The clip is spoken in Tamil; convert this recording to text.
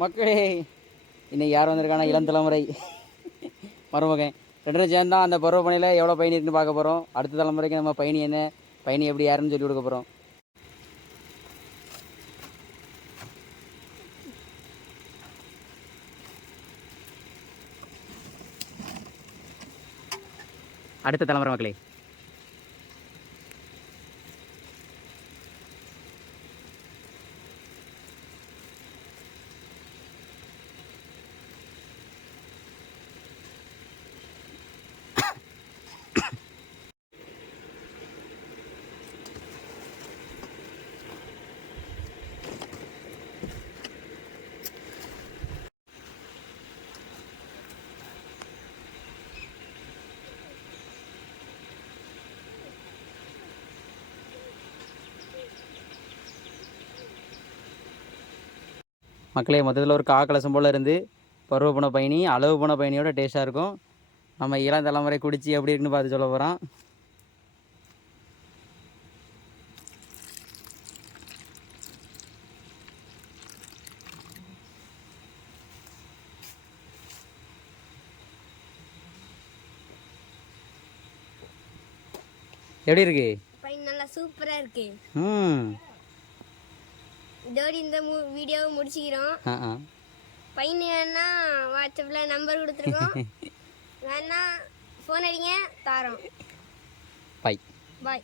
மக்களே இன்னைக்கு யார் வந்திருக்கானா இளம் தலைமுறை மருமகன் ரெண்டு சேர்ந்தா அந்த பருவ பணியில் எவ்வளோ பயணி இருக்குன்னு பார்க்க போகிறோம். அடுத்த தலைமுறைக்கு நம்ம பயணி என்ன பயணி எப்படி யாருன்னு சொல்லி கொடுக்க போகிறோம். அடுத்த தலைமுறை மக்களே. மக்களே மொத்தத்தில் ஒரு காக்கலசம் போல் இருந்து பருவ போன பயணி அளவு போன பயணியோட டேஸ்ட்டாக இருக்கும். நம்ம இளம் தலைமுறை குடிச்சு எப்படி இருக்குன்னு பார்த்து சொல்ல போகிறோம். எப்படி இருக்கு? நல்லா சூப்பரா இருக்கு. இதோட இந்த வீடியோவை முடிச்சுக்கிறோம். பையன் வேணா வாட்ஸ்அப்ல நம்பர் கொடுத்துருக்கோம். வேணா ஃபோன் அடிங்க தாரோம். பாய் பாய்.